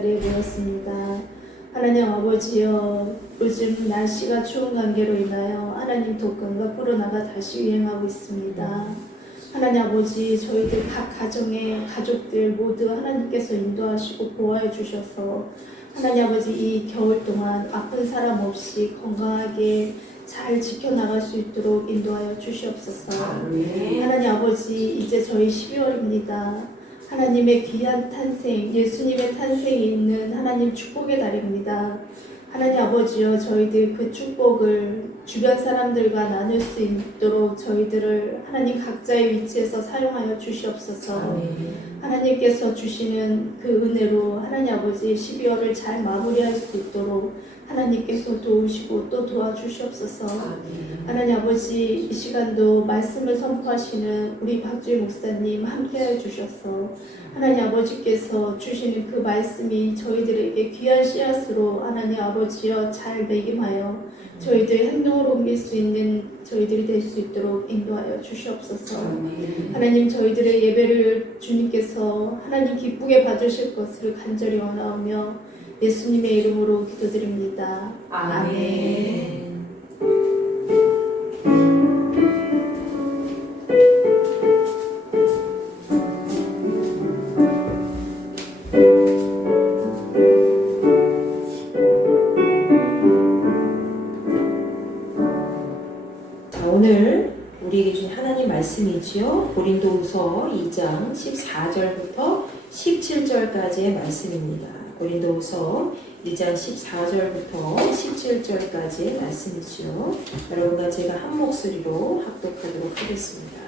자리에 모였습니다. 하나님 아버지여, 요즘 날씨가 추운 관계로 인하여 하나님 독감과 코로나가 다시 유행하고 있습니다. 하나님 아버지, 저희들 각 가정의 가족들 모두 하나님께서 인도하시고 보호해 주셔서 하나님 아버지, 이 겨울 동안 아픈 사람 없이 건강하게 잘 지켜나갈 수 있도록 인도하여 주시옵소서. 하나님 아버지, 이제 저희 12월입니다. 하나님의 귀한 탄생, 예수님의 탄생이 있는 하나님 축복의 달입니다. 하나님 아버지여, 저희들 그 축복을 주변 사람들과 나눌 수 있도록 저희들을 하나님 각자의 위치에서 사용하여 주시옵소서. 하나님께서 주시는 그 은혜로 하나님 아버지 12월을 잘 마무리할 수 있도록 하나님께서 도우시고 또 도와주시옵소서. 하나님 아버지, 이 시간도 말씀을 선포하시는 우리 박주희 목사님 함께해 주셔서 하나님 아버지께서 주시는 그 말씀이 저희들에게 귀한 씨앗으로 하나님 아버지여 잘 매김하여 저희들의 행동으로 옮길 수 있는 저희들이 될 수 있도록 인도하여 주시옵소서. 하나님, 저희들의 예배를 주님께서 하나님 기쁘게 받으실 것을 간절히 원하오며 예수님의 이름으로 기도드립니다. 아멘. 오늘 우리에게 준 하나님 말씀이지요. 고린도후서 2장 14절부터 17절까지의 말씀입니다. 고린도후서 2장 14절부터 17절까지의 말씀이지요. 여러분과 제가 한 목소리로 합독하도록 하겠습니다.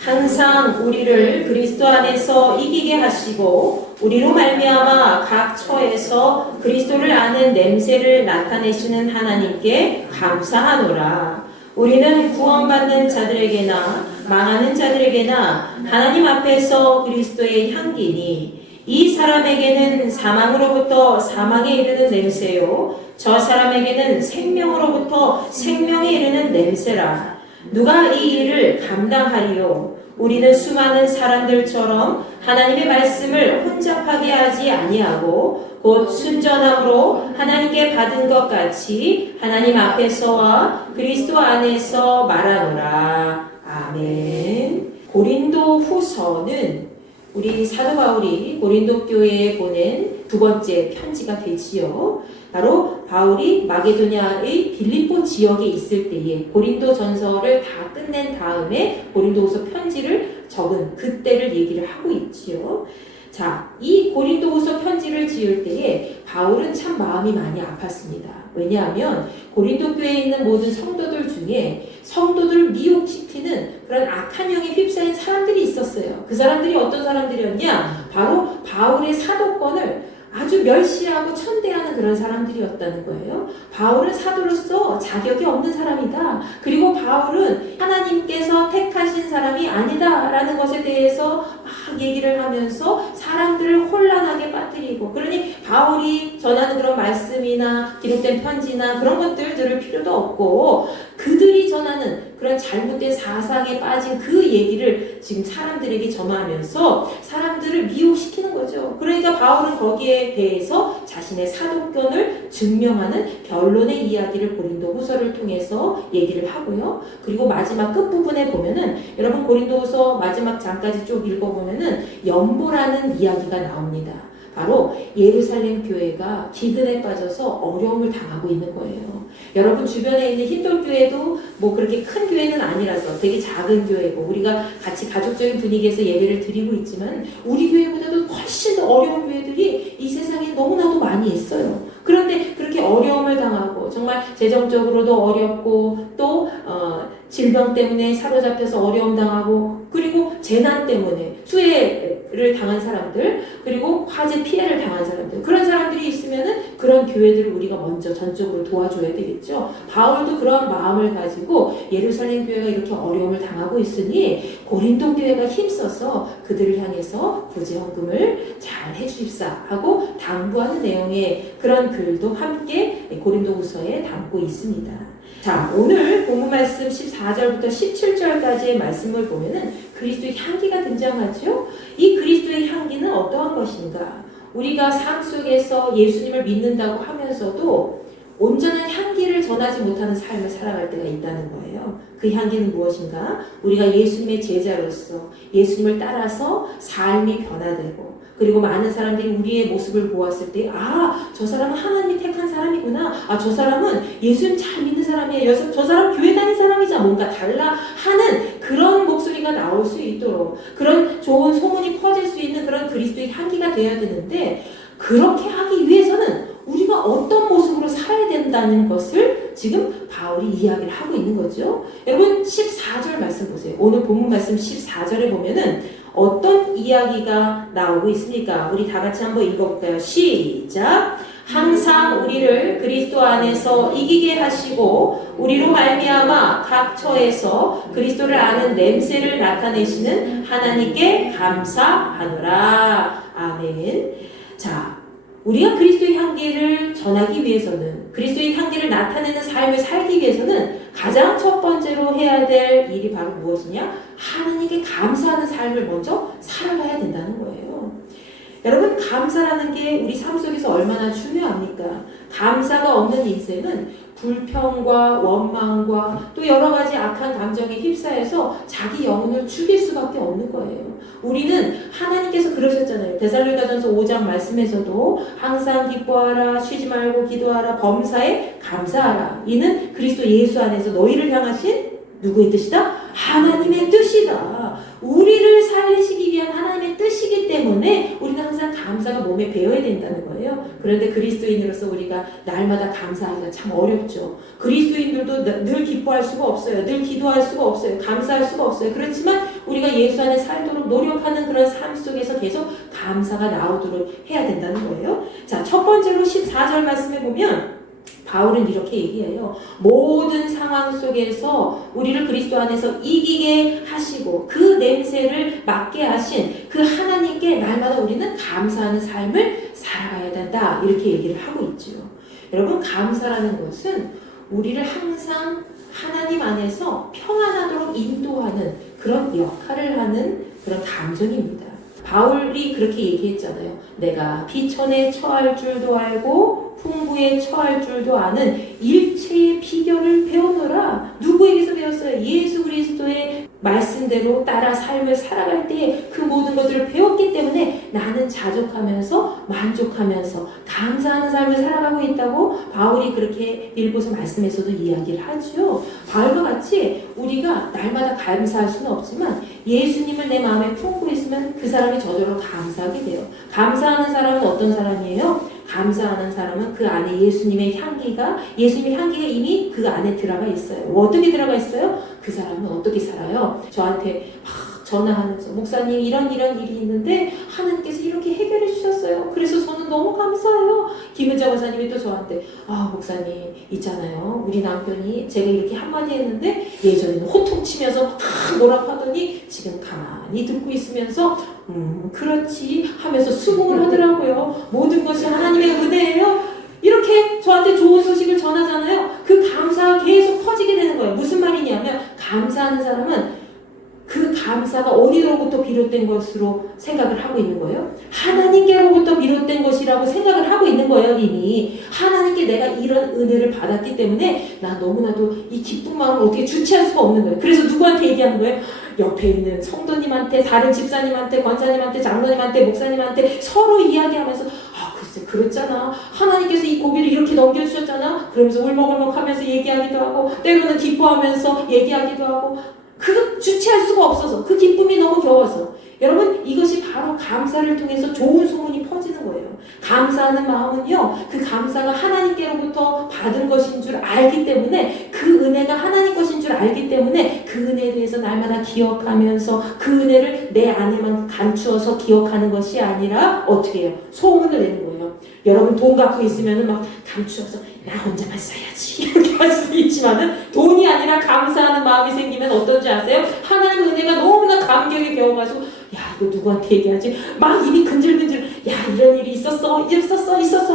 항상 우리를 그리스도 안에서 이기게 하시고 우리로 말미암아 각 처에서 그리스도를 아는 냄새를 나타내시는 하나님께 감사하노라. 우리는 구원받는 자들에게나 망하는 자들에게나 하나님 앞에서 그리스도의 향기니 이 사람에게는 사망으로부터 사망에 이르는 냄새요 저 사람에게는 생명으로부터 생명에 이르는 냄새라. 누가 이 일을 감당하리요? 우리는 수많은 사람들처럼 하나님의 말씀을 혼잡하게 하지 아니하고 곧 순전함으로 하나님께 받은 것 같이 하나님 앞에서와 그리스도 안에서 말하노라. 아멘. 고린도 후서는 우리 사도 바울이 고린도 교회에 보낸 두 번째 편지가 되지요. 바로 바울이 마게도냐의 빌립보 지역에 있을 때에 고린도 전서를 다 끝낸 다음에 고린도후서 편지를 적은 그때를 얘기를 하고 있지요. 자, 이 고린도후서 편지를 지을 때에 바울은 참 마음이 많이 아팠습니다. 왜냐하면 고린도 교회에 있는 모든 성도들 중에 성도들을 미혹시키는 그런 악한 영에 휩싸인 사람들이 있었어요. 그 사람들이 어떤 사람들이었냐? 바로 바울의 사도권을 아주 멸시하고 천대하는 그런 사람들이었다는 거예요. 바울은 사도로서 자격이 없는 사람이다. 그리고 바울은 하나님께서 택하신 사람이 아니다라는 것에 대해서 막 얘기를 하면서 사람들을 혼란하게 빠뜨리고, 그러니 바울이 전하는 그런 말씀이나 기록된 편지나 그런 것들 들을 필요도 없고 그들이 전하는 그런 잘못된 사상에 빠진 그 얘기를 지금 사람들에게 전하면서 사람들을 미혹시키는 거죠. 그러니까 바울은 거기에 대해서 자신의 사도권을 증명하는 변론의 이야기를 고린도 후서를 통해서 얘기를 하고요. 그리고 마지막 끝부분에 보면은 여러분 고린도후서 마지막 장까지 쭉 읽어보면은 연보라는 이야기가 나옵니다. 바로 예루살렘 교회가 기근에 빠져서 어려움을 당하고 있는 거예요. 여러분 주변에 있는 힌돌 교회도 뭐 그렇게 큰 교회는 아니라서 되게 작은 교회고 우리가 같이 가족적인 분위기에서 예배를 드리고 있지만 우리 교회보다도 훨씬 더 어려운 교회들이 이 세상에 너무나도 많이 있어요. 그런데 그렇게 어려움을 당하고 정말 재정적으로도 어렵고 또 질병 때문에 사로잡혀서 어려움 당하고 그리고 재난 때문에 수해를 당한 사람들 그리고 화재 피해를 당한 사람들 그런 사람들이 있으면은 그런 교회들을 우리가 먼저 전적으로 도와줘야 되겠죠. 바울도 그런 마음을 가지고 예루살렘 교회가 이렇게 어려움을 당하고 있으니 고린도 교회가 힘써서 그들을 향해서 구제헌금을 잘 해주십사 하고 당부하는 내용의 그런 글도 함께 고린도후서에 담고 있습니다. 자, 오늘 본문 말씀 14절부터 17절까지의 말씀을 보면은 그리스도의 향기가 등장하죠. 이 그리스도의 향기는 어떠한 것인가? 우리가 삶 속에서 예수님을 믿는다고 하면서도 온전한 향기를 전하지 못하는 삶을 살아갈 때가 있다는 거예요. 그 향기는 무엇인가? 우리가 예수님의 제자로서 예수님을 따라서 삶이 변화되고, 그리고 많은 사람들이 우리의 모습을 보았을 때, 아, 저 사람은 하나님이 택한 사람이구나. 아, 저 사람은 예수님 잘 믿는 사람이에요. 저 사람 교회 다니는 사람이자 뭔가 달라 하는 그런 목소리가 나올 수 있도록, 그런 좋은 소문이 퍼질 수 있는 그런 그리스도의 향기가 되어야 되는데, 그렇게 하기 위해서는 우리가 어떤 모습으로 살아야 된다는 것을 지금 바울이 이야기를 하고 있는 거죠. 여러분 14절 말씀 보세요. 오늘 본문 말씀 14절에 보면은 어떤 이야기가 나오고 있습니까? 우리 다 같이 한번 읽어볼까요? 시작! 항상 우리를 그리스도 안에서 이기게 하시고 우리로 말미암아 각 처에서 그리스도를 아는 냄새를 나타내시는 하나님께 감사하노라. 아멘. 자, 우리가 그리스도의 향기를 전하기 위해서는, 그리스도의 향기를 나타내는 삶을 살기 위해서는 가장 첫 번째로 해야 될 일이 바로 무엇이냐? 하나님께 감사하는 삶을 먼저 살아가야 된다는 거예요. 여러분, 감사라는 게 우리 삶 속에서 얼마나 중요합니까? 감사가 없는 인생은 불평과 원망과 또 여러 가지 악한 감정에 휩싸여서 자기 영혼을 죽일 수밖에 없는 거예요. 우리는 하나님께서 그러셨잖아요. 데살로니가전서 5장 말씀에서도 항상 기뻐하라, 쉬지 말고 기도하라, 범사에 감사하라. 이는 그리스도 예수 안에서 너희를 향하신 누구의 뜻이다? 하나님의 뜻이다. 우리를 살리시기 위한 하나님의 뜻이기 때문에 우리는 항상 감사가 몸에 배어야 된다는 거예요. 그런데 그리스도인으로서 우리가 날마다 감사하기가 참 어렵죠. 그리스도인들도 늘 기뻐할 수가 없어요. 늘 기도할 수가 없어요. 감사할 수가 없어요. 그렇지만 우리가 예수 안에 살도록 노력하는 그런 삶 속에서 계속 감사가 나오도록 해야 된다는 거예요. 자, 첫 번째로 14절 말씀에 보면 바울은 이렇게 얘기해요. 모든 상황 속에서 우리를 그리스도 안에서 이기게 하시고 그 냄새를 맡게 하신 그 하나님께 날마다 우리는 감사하는 삶을 살아가야 된다. 이렇게 얘기를 하고 있죠. 여러분, 감사라는 것은 우리를 항상 하나님 안에서 평안하도록 인도하는 그런 역할을 하는 그런 감정입니다. 바울이 그렇게 얘기했잖아요. 내가 비천에 처할 줄도 알고 풍부에 처할 줄도 아는 일체의 비결을 배웠노라. 누구에게서 배웠어요? 예수 그리스도의 말씀대로 따라 삶을 살아갈 때에 그 모든 것들을 배웠기 때문에 나는 자족하면서 만족하면서 감사하는 삶을 살아가고 있다고 바울이 그렇게 빌보서 말씀에서도 이야기를 하죠. 바울과 같이 우리가 날마다 감사할 수는 없지만 예수님을 내 마음에 품고 있으면 그 사람이 저절로 감사하게 돼요. 감사하는 사람은 어떤 사람이에요? 감사하는 사람은 그 안에 예수님의 향기가 이미 그 안에 들어가 있어요. 어떻게 들어가 있어요? 그 사람은 어떻게 살아요? 저한테 전화하면서 목사님 이런 일이 있는데 하나님께서 이렇게 해결해 주셨어요. 그래서 저는 너무 감사해요. 김은자 목사님이 또 저한테 목사님 있잖아요. 우리 남편이 제가 이렇게 한마디 했는데 예전에는 호통치면서 뭐라고 하더니 지금 가만히 듣고 있으면서 그렇지 하면서 수긍을 하더라고요. 모든 것이 하나님의 은혜예요. 이렇게 저한테 좋은 소식을 전하잖아요. 그 감사가 계속 퍼지게 되는 거예요. 무슨 말이냐면 감사하는 사람은 그 감사가 어디로부터 비롯된 것으로 생각을 하고 있는 거예요? 하나님께로부터 비롯된 것이라고 생각을 하고 있는 거예요. 이미 하나님께 내가 이런 은혜를 받았기 때문에 나 너무나도 이 기쁜 마음을 어떻게 주체할 수가 없는 거예요. 그래서 누구한테 얘기하는 거예요? 옆에 있는 성도님한테, 다른 집사님한테, 권사님한테, 장로님한테, 목사님한테 서로 이야기하면서 글쎄 그랬잖아. 하나님께서 이 고비를 이렇게 넘겨주셨잖아. 그러면서 울먹울먹하면서 얘기하기도 하고 때로는 기뻐하면서 얘기하기도 하고 그거 주체할 수가 없어서 그 기쁨이 너무 겨워서 여러분 이것이 바로 감사를 통해서 좋은 소문이 퍼지는 거예요. 감사하는 마음은요 그 감사가 하나님께로부터 받은 것인 줄 알기 때문에 그 은혜가 하나님 것인 줄 알기 때문에 그 은혜에 대해서 날마다 기억하면서 그 은혜를 내 안에만 감추어서 기억하는 것이 아니라 어떻게 해요? 소문을 내는 거예요. 여러분 돈 갖고 있으면은 막 감추어서 나 혼자만 써야지 이렇게 할 수도 있지만은 돈이 아니라 감사하는 마음이 생기면 어떤지 아세요? 하나님의 은혜가 너무나 감격이 배워가지고 야 이거 누구한테 얘기하지? 막 입이 근질근질 야 이런 일이 있었어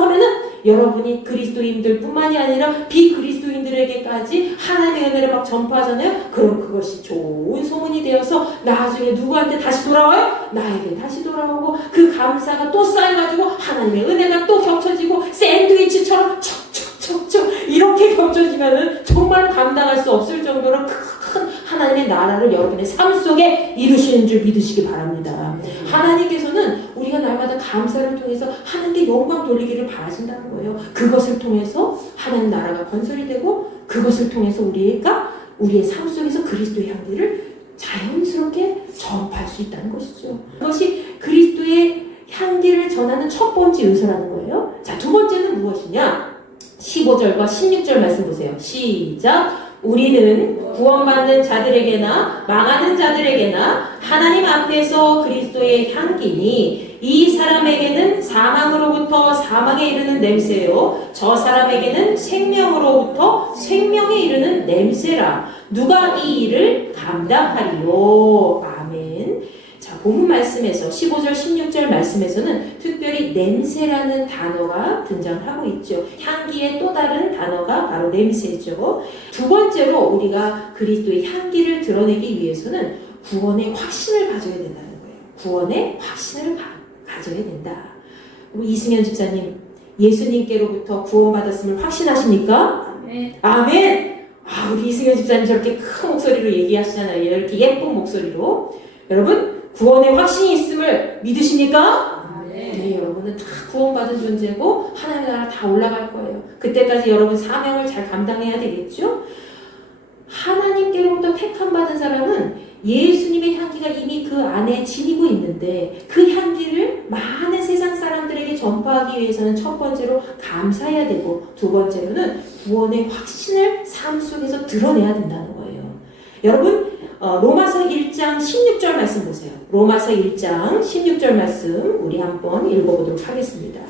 하면은 여러분이 그리스도인들 뿐만이 아니라 비그리스도인들에게까지 하나님의 은혜를 막 전파하잖아요. 그럼 그것이 좋은 소문이 되어서 나중에 누구한테 다시 돌아와요? 나에게 다시 돌아오고 그 감사가 또 쌓여가지고 하나님의 은혜가 또 겹쳐지고 샌드위치처럼 척척척척 이렇게 겹쳐지면은 정말 감당할 수 없을 정도로 큰 하나님의 나라를 여러분의 삶 속에 이루시는 줄 믿으시기 바랍니다. 하나님께서는 우리가 날마다 감사를 통해서 하나님께 영광 돌리기를 바라신다는 거예요. 그것을 통해서 하나님 나라가 건설이 되고 그것을 통해서 우리가 우리의 삶 속에서 그리스도의 향기를 자연스럽게 전파할 수 있다는 것이죠. 그것이 그리스도의 향기를 전하는 첫 번째 요소라는 거예요. 자, 두 번째는 무엇이냐? 15절과 16절 말씀 보세요. 시작! 우리는 구원받는 자들에게나 망하는 자들에게나 하나님 앞에서 그리스도의 향기니 이 사람에게는 사망으로부터 사망에 이르는 냄새요 저 사람에게는 생명으로부터 생명에 이르는 냄새라. 누가 이 일을 감당하리요? 아멘. 자, 본문 말씀에서 15절 16절 말씀에서는 특별히 냄새라는 단어가 등장하고 있죠. 향기의 또 다른 단어가 바로 냄새죠. 두 번째로 우리가 그리스도의 향기를 드러내기 위해서는 구원의 확신을 가져야 된다는 거예요. 구원의 확신을 가져야 된다. 이승현 집사님, 예수님께로부터 구원받았음을 확신하십니까? 네. 아멘! 우리 이승현 집사님 저렇게 큰 목소리로 얘기하시잖아요. 이렇게 예쁜 목소리로. 여러분, 구원의 확신이 있음을 믿으십니까? 네, 여러분은 다 구원받은 존재고 하나님의 나라 다 올라갈 거예요. 그때까지 여러분 사명을 잘 감당해야 되겠죠? 하나님께로부터 택함받은 사람은 예수님의 향기가 이미 그 안에 지니고 있는데 그 향기를 많은 세상 사람들에게 전파하기 위해서는 첫 번째로 감사해야 되고 두 번째로는 구원의 확신을 삶 속에서 드러내야 된다는 거예요. 여러분, 로마서 1장 16절 말씀 보세요. 로마서 1장 16절 말씀 우리 한번 읽어보도록 하겠습니다.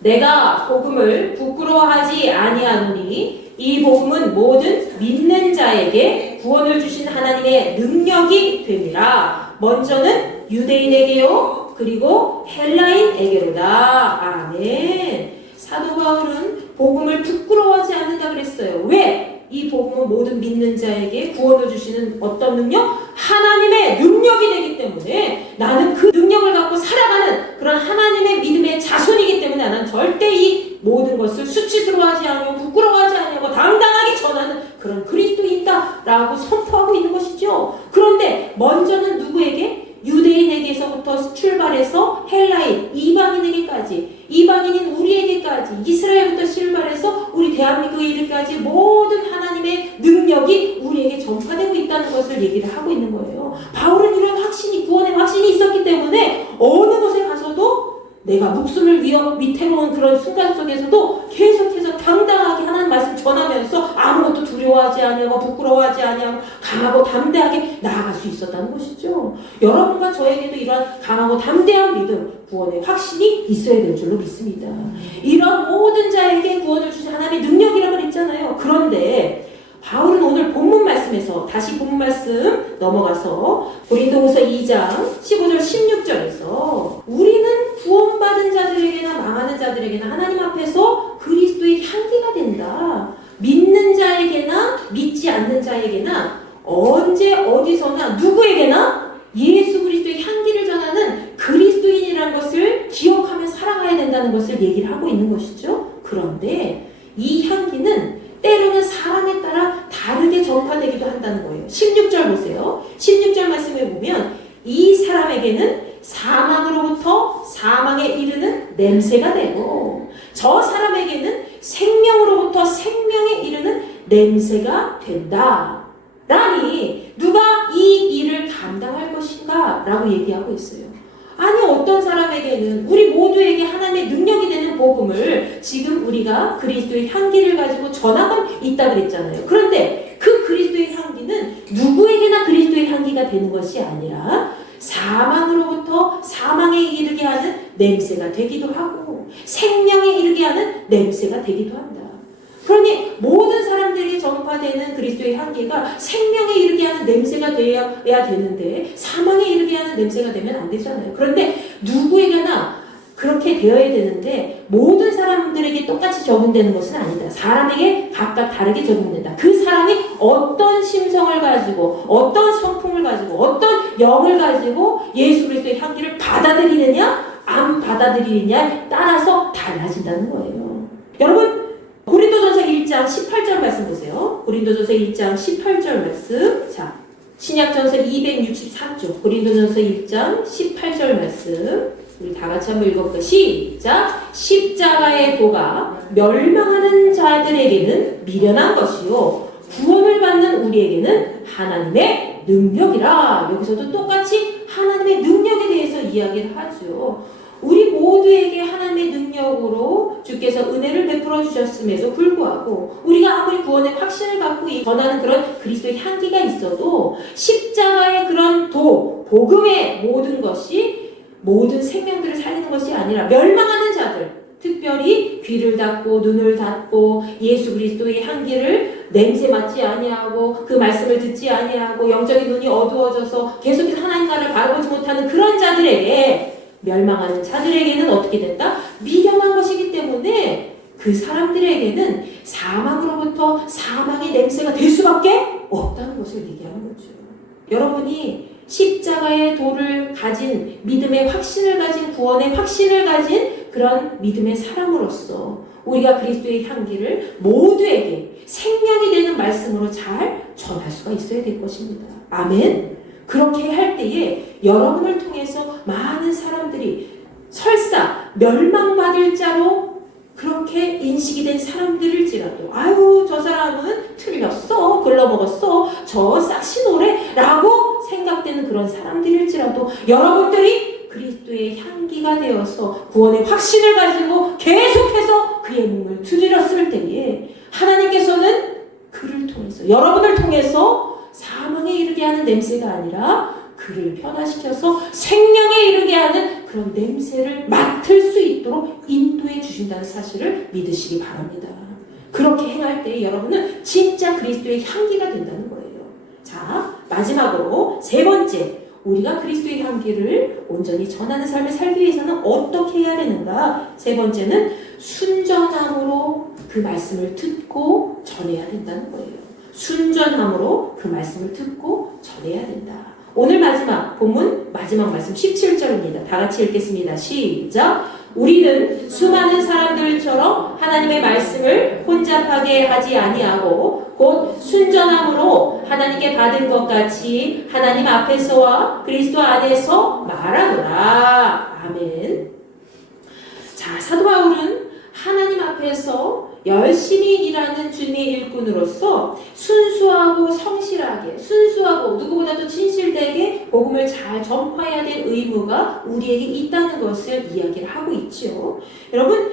내가 복음을 부끄러워하지 아니하노니 이 복음은 모든 믿는 자에게 구원을 주신 하나님의 능력이 됨이라. 먼저는 유대인에게요 그리고 헬라인에게로다. 아멘. 사도 바울은 복음을 부끄러워하지 않는다 그랬어요. 왜? 이 복음은 모든 믿는 자에게 구원을 주시는 어떤 능력? 하나님의 능력이 되기 때문에 나는 그 능력을 갖고 살아가는 그런 하나님의 믿음의 자손이기 때문에 나는 절대 이 모든 것을 수치스러워하지 않고 부끄러워하지 않고 당당하게 전하는 그런 그리스도인이다 라고 선포하고 있는 것이죠. 그런데 먼저는 누구에게? 유대인에게서부터 출발해서 헬라인, 이방인에게까지, 이방인인 우리에게까지, 이스라엘부터 출발해서 우리 대한민국에 이르기까지 모든 하나님의 능력이 우리에게 전파되고 있다는 것을 얘기를 하고 있는 거예요. 바울은 이런 확신이, 구원의 확신이 있었기 때문에 어느 곳에 가서도 내가 목숨을 위태로운 그런 순간 속에서도 계속해서 당당하게 하나님 말씀 전하면서 아무것도 두려워하지 아니하고 부끄러워하지 아니하고 강하고 담대하게 나아갈 수 있었다는 것이죠. 여러분과 저에게도 이러한 강하고 담대한 믿음, 구원의 확신이 있어야 될 줄로 믿습니다. 이런 모든 자에게 구원을 주신 하나님의 능력이라고 했잖아요. 그런데 바울은 오늘 본문 말씀에서 다시 본문 말씀 넘어가서 고린도후서 2장 15절 16절에서 우리는 구원받은 자들에게나 망하는 자들에게나 하나님 앞에서 그리스도의 향기가 된다. 믿는 자에게나 믿지 않는 자에게나 언제 어디서나 누구에게나 예수 그리스도의 향기를 전하는 그리스도인이라는 것을 기억하며 살아가야 된다는 것을 얘기를 하고 있는 것이죠. 그런데 이 향기는 때로는 사람에 따라 다르게 전파되기도 한다는 거예요. 16절 보세요. 16절 말씀에 보면 이 사람에게는 사망으로부터 사망에 이르는 냄새가 되고 저 사람에게는 생명으로부터 생명에 이르는 냄새가 된다. 라니 누가 이 일을 감당할 것인가? 라고 얘기하고 있어요. 아니 어떤 사람에게는 우리 모두에게 하나님의 능력이 되는 복음을 지금 우리가 그리스도의 향기를 가지고 전하고 있다 그랬잖아요. 그런데 그 그리스도의 향기는 누구에게나 그리스도의 향기가 되는 것이 아니라 사망으로부터 사망에 이르게 하는 냄새가 되기도 하고 생명에 이르게 하는 냄새가 되기도 한다. 그러니 모든 사람들에게 전파되는 그리스도의 향기가 생명에 이르게 하는 냄새가 되어야 되는데 사망에 이르게 하는 냄새가 되면 안 되잖아요. 그런데 누구에게나 그렇게 되어야 되는데 모든 사람들에게 똑같이 적용되는 것은 아니다. 사람에게 각각 다르게 적용된다. 그 사람이 어떤 심성을 가지고 어떤 성품을 가지고 어떤 영을 가지고 예수 그리스도의 향기를 받아들이느냐 안 받아들이느냐에 따라서 달라진다는 거예요. 여러분 고린도전서 1장 18절 말씀 보세요. 고린도전서 1장 18절 말씀. 자, 신약전서 264쪽 고린도전서 1장 18절 말씀 우리 다 같이 한번 읽어볼까요? 시작! 십자가의 도가 멸망하는 자들에게는 미련한 것이요 구원을 받는 우리에게는 하나님의 능력이라. 여기서도 똑같이 하나님의 능력에 대해서 이야기를 하죠. 우리 모두에게 하나님의 능력으로 주께서 은혜를 베풀어 주셨음에도 불구하고 우리가 아무리 구원의 확신을 갖고 전하는 그런 그리스도의 향기가 있어도 십자가의 그런 도, 복음의 모든 것이 모든 생명들을 살리는 것이 아니라 멸망하는 자들, 특별히 귀를 닫고 눈을 닫고 예수 그리스도의 향기를 냄새 맡지 아니하고 그 말씀을 듣지 아니하고 영적인 눈이 어두워져서 계속해서 하나님 나라를 바라보지 못하는 그런 자들에게 멸망하는 자들에게는 어떻게 된다? 미련한 것이기 때문에 그 사람들에게는 사망으로부터 사망의 냄새가 될 수밖에 없다는 것을 얘기하는 거죠. 여러분이 십자가의 도를 가진 믿음의 확신을 가진 구원의 확신을 가진 그런 믿음의 사람으로서 우리가 그리스도의 향기를 모두에게 생명이 되는 말씀으로 잘 전할 수가 있어야 될 것입니다. 아멘. 그렇게 할 때에 여러분을 통해서 많은 사람들이 설사 멸망받을 자로 그렇게 인식이 된 사람들일지라도 아유 저 사람은 틀렸어 글러먹었어 저 싹시노래 라고 생각되는 그런 사람들일지라도 여러분들이 그리스도의 향기가 되어서 구원의 확신을 가지고 계속해서 그의 몸을 두드렸을 때에 하나님께서는 그를 통해서 여러분을 통해서 사망에 이르게 하는 냄새가 아니라 그를 변화시켜서 생명에 이르게 하는 그런 냄새를 맡을 수 있도록 인도해 주신다는 사실을 믿으시기 바랍니다. 그렇게 행할 때 여러분은 진짜 그리스도의 향기가 된다는 거예요. 자, 마지막으로 세 번째, 우리가 그리스도의 향기를 온전히 전하는 삶을 살기 위해서는 어떻게 해야 되는가? 세 번째는 순전함으로 그 말씀을 듣고 전해야 된다는 거예요. 순전함으로 그 말씀을 듣고 전해야 된다. 오늘 마지막 본문 마지막 말씀 17절입니다. 다 같이 읽겠습니다. 시작. 우리는 수많은 사람들처럼 하나님의 말씀을 혼잡하게 하지 아니하고 곧 순전함으로 하나님께 받은 것 같이 하나님 앞에서와 그리스도 안에서 말하노라. 아멘. 자, 사도 바울은 하나님 앞에서 열심히 일하는 주님의 일꾼으로서 순수하고 성실하게 순수하고 누구보다도 진실되게 복음을 잘 전파해야 될 의무가 우리에게 있다는 것을 이야기를 하고 있죠. 여러분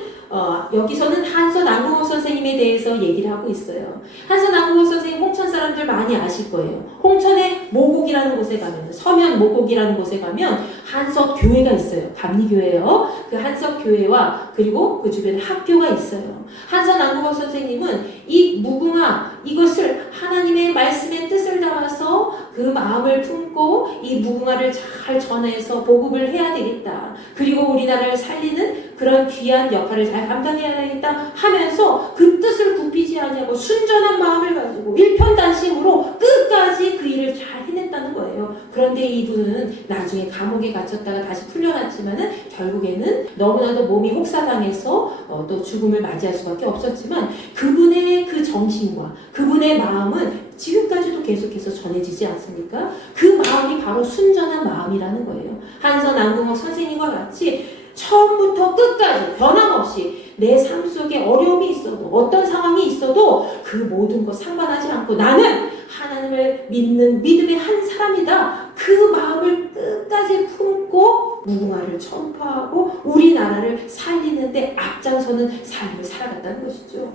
여기서는 한서 남궁옥 선생님에 대해서 얘기를 하고 있어요. 한서 남궁옥 선생님 홍천 사람들 많이 아실 거예요. 홍천의 모곡이라는 곳에 가면 서면 모곡이라는 곳에 가면 한서 교회가 있어요. 감리교회요. 그 한서 교회와 그리고 그 주변에 학교가 있어요. 한서 남궁옥 선생님은 이 무궁화 이것을 하나님의 말씀의 뜻을 담아서 그 마음을 품고 이 무궁화를 잘 전해서 보급을 해야 되겠다. 그리고 우리나라를 살리는 그런 귀한 역할을 잘 감당해야 되겠다 하면서 그 뜻을 굽히지 아니하고 순전한 마음을 가지고 일편단심으로 끝까지 그 일을 잘 해냈다는 거예요. 그런데 이분은 나중에 감옥에 갇혔다가 다시 풀려났지만은 결국에는 너무나도 몸이 혹사당해서 또 죽음을 맞이할 수밖에 없었지만 그분의 그 정신과 그분의 마음은 지금까지도 계속해서 전해지지 않습니까? 그 마음이 바로 순전한 마음이라는 거예요. 한서 남궁옥 선생님과 같이 처음부터 끝까지 변함없이 내 삶 속에 어려움이 있어도 어떤 상황이 있어도 그 모든 것 상관하지 않고 나는 하나님을 믿는 믿음의 한 사람이다. 그 마음을 끝까지 품고 무궁화를 전파하고 우리나라를 살리는데 앞장서는 삶을 살아갔다는 것이죠.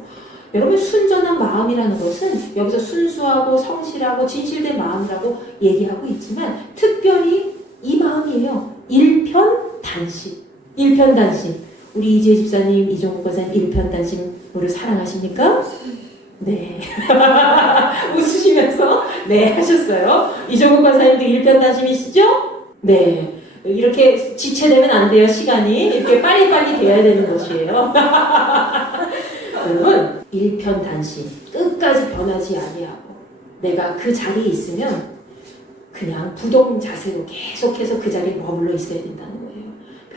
여러분 순전한 마음이라는 것은 여기서 순수하고 성실하고 진실된 마음이라고 얘기하고 있지만 특별히 이 마음이에요. 일편단심. 일편단심. 우리 이지혜 집사님, 이종국 권사님 일편단심으로 사랑하십니까? 네. 웃으시면서 네 하셨어요. 이종국 권사님도 일편단심이시죠? 네. 이렇게 지체되면 안 돼요. 시간이 이렇게 빨리빨리 돼야 되는 것이에요. 여러분 일편단심 끝까지 변하지 아니하고 내가 그 자리에 있으면 그냥 부동 자세로 계속해서 그 자리에 머물러 있어야 된다는 거예요.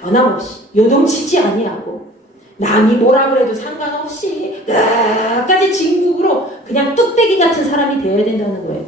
변함없이 요동치지 아니하고 남이 뭐라 그래도 상관없이 끝까지 진국으로 그냥 뚝배기 같은 사람이 되어야 된다는 거예요.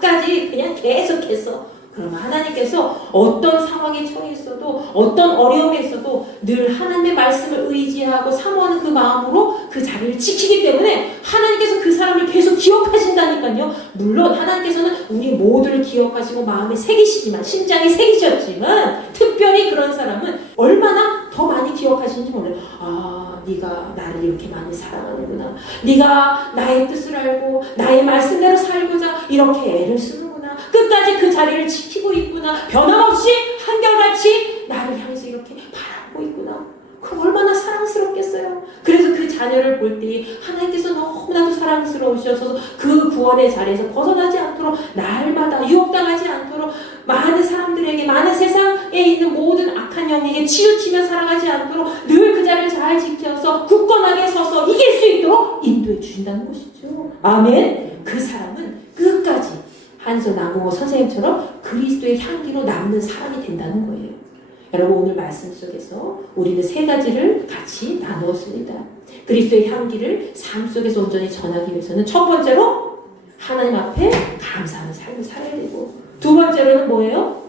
끝까지 그냥 계속해서. 그러면 하나님께서 어떤 상황에 처해 있어도 어떤 어려움에 있어도 늘 하나님의 말씀을 의지하고 사모하는 그 마음으로 그 자리를 지키기 때문에 하나님께서 그 사람을 계속 기억하신다니까요. 물론 하나님께서는 우리 모두를 기억하시고 마음에 새기시지만 심장에 새기셨지만 특별히 그런 사람은 얼마나 더 많이 기억하시는지 몰라요. 아, 네가 나를 이렇게 많이 사랑하는구나. 네가 나의 뜻을 알고 나의 말씀대로 살고자 이렇게 애를 쓰는구나. 끝까지 그 자리를 지키고 있구나. 변함없이 한결같이 나를 향해서 이렇게 바라보고 있구나. 그럼 얼마나 사랑스럽겠어요. 그래서 그 자녀를 볼 때 하나님께서 너무나도 사랑스러우셔서 그 구원의 자리에서 벗어나지 않도록 날마다 유혹당하지 않도록 많은 사람들에게 많은 세상에 있는 모든 악한 영에게 치우치며 살아가지 않도록 늘 그 자리를 잘 지켜서 굳건하게 서서 이길 수 있도록 인도해 주신다는 것이죠. 아멘. 그 사람은 끝까지 한서 나무호 선생님처럼 그리스도의 향기로 남는 사람이 된다는 거예요. 여러분 오늘 말씀 속에서 우리는 세 가지를 같이 나누었습니다. 그리스도의 향기를 삶 속에서 온전히 전하기 위해서는 첫 번째로 하나님 앞에 감사하는 삶을 살아야 되고 두 번째로는 뭐예요?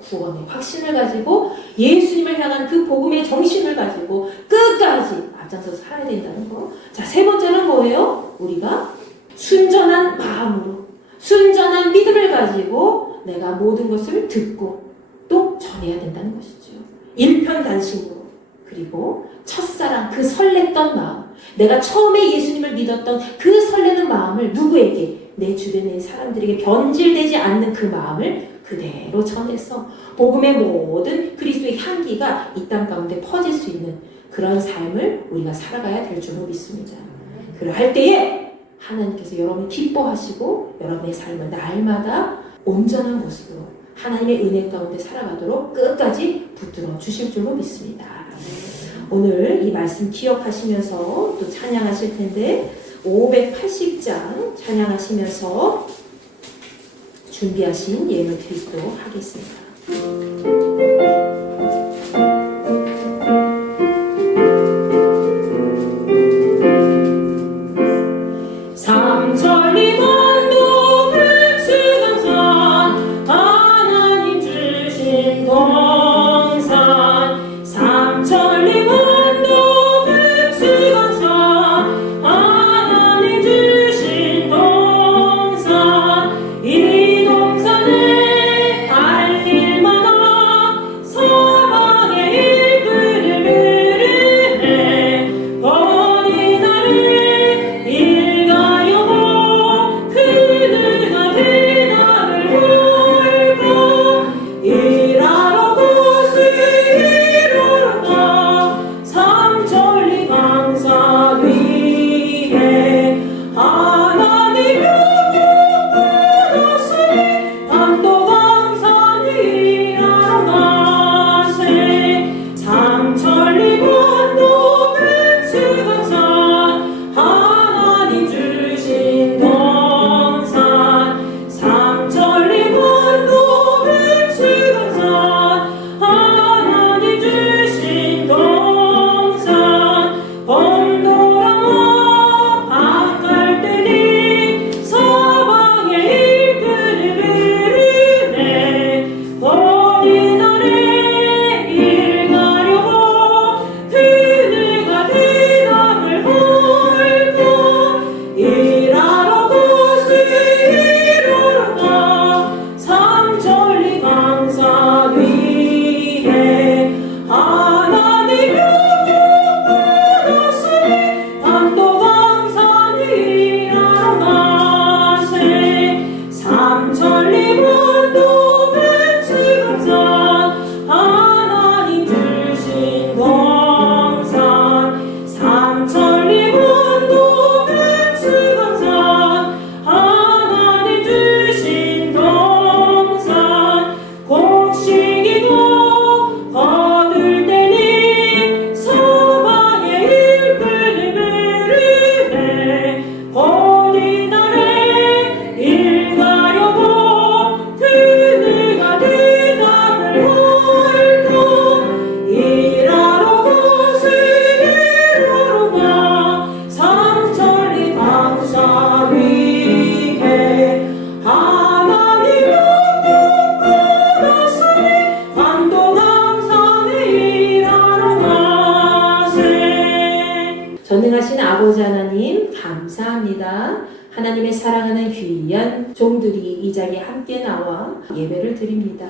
구원의 확신을 가지고 예수님을 향한 그 복음의 정신을 가지고 끝까지 앞장서서 살아야 된다는 거. 자, 세 번째는 뭐예요? 우리가 순전한 마음으로 순전한 믿음을 가지고 내가 모든 것을 듣고 또 전해야 된다는 것이죠. 일편단심으로 그리고 첫사랑 그 설렜던 마음 내가 처음에 예수님을 믿었던 그 설레는 마음을 누구에게 내 주변의 사람들에게 변질되지 않는 그 마음을 그대로 전해서 복음의 모든 그리스도의 향기가 이 땅 가운데 퍼질 수 있는 그런 삶을 우리가 살아가야 될 줄로 믿습니다. 그럴 때에 하나님께서 여러분을 기뻐하시고 여러분의 삶을 날마다 온전한 모습으로 하나님의 은혜 가운데 살아가도록 끝까지 붙들어 주실 줄로 믿습니다. 오늘 이 말씀 기억하시면서 또 찬양하실 텐데 580장 찬양하시면서 준비하신 예물 드리도록 하겠습니다. 곡식이고 전능하신 아버지 하나님 감사합니다. 하나님의 사랑하는 귀한 종들이 이 자리에 함께 나와 예배를 드립니다.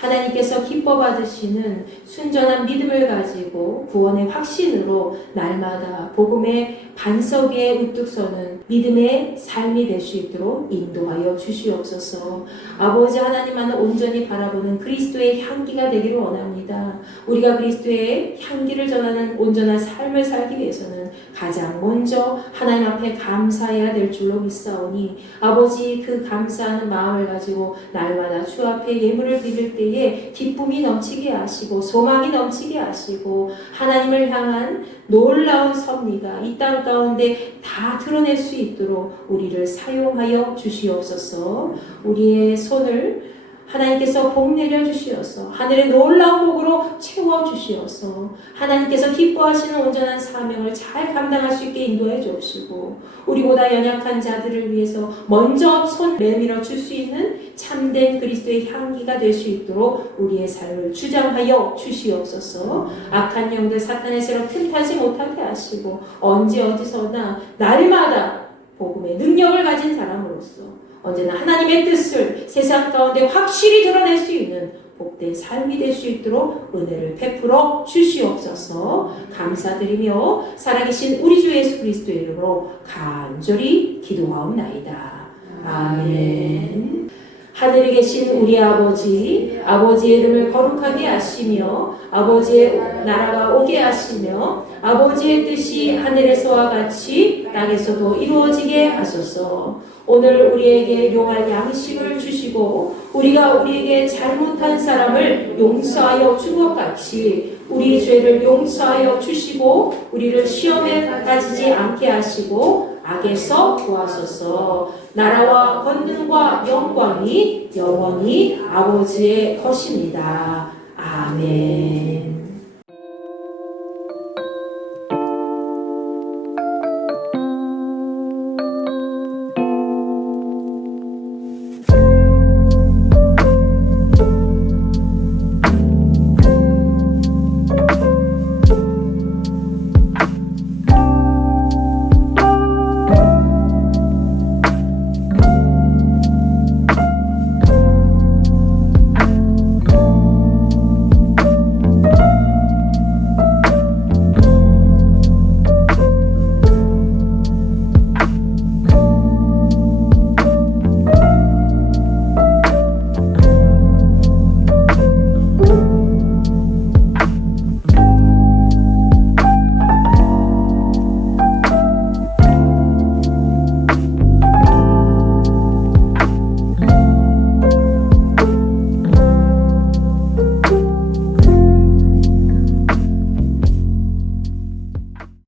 하나님께서 기뻐 받으시는 순전한 믿음을 가지고 구원의 확신으로 날마다 복음의 반석 위에 우뚝 서는 믿음의 삶이 될 수 있도록 인도하여 주시옵소서. 아버지 하나님만을 온전히 바라보는 그리스도의 향기가 되기를 원합니다. 우리가 그리스도의 향기를 전하는 온전한 삶을 살기 위해서는 가장 먼저 하나님 앞에 감사해야 될 줄로 믿사오니 아버지 그 감사하는 마음을 가지고 날마다 주 앞에 예물을 드릴 때에 기쁨이 넘치게 하시고 소망이 넘치게 하시고 하나님을 향한 놀라운 섭리가 이 땅 가운데 다 드러낼 수 있도록 우리를 사용하여 주시옵소서. 우리의 손을 하나님께서 복 내려 주시어서 하늘의 놀라운 복으로 채워 주시어서 하나님께서 기뻐하시는 온전한 사명을 잘 감당할 수 있게 인도해 주시고 우리보다 연약한 자들을 위해서 먼저 손 내밀어 줄 수 있는 참된 그리스도의 향기가 될 수 있도록 우리의 삶을 주장하여 주시옵소서. 악한 영들 사탄의 새로 틈타지 못하게 하시고 언제 어디서나 날마다 복음의 능력을 가진 사람으로서 언제나 하나님의 뜻을 세상 가운데 확실히 드러낼 수 있는 복된 삶이 될 수 있도록 은혜를 베풀어 주시옵소서. 감사드리며 살아계신 우리 주 예수 그리스도의 이름으로 간절히 기도하옵나이다. 아멘. 하늘에 계신 우리 아버지, 아버지의 이름을 거룩하게 하시며 아버지의 나라가 오게 하시며 아버지의 뜻이 하늘에서와 같이 땅에서도 이루어지게 하소서. 오늘 우리에게 용할 양식을 주시고 우리가 우리에게 잘못한 사람을 용서하여 준 것 같이 우리 죄를 용서하여 주시고 우리를 시험에 빠지지 않게 하시고 악에서 구하소서. 나라와 권능과 영광이 영원히 아버지의 것입니다. 아멘.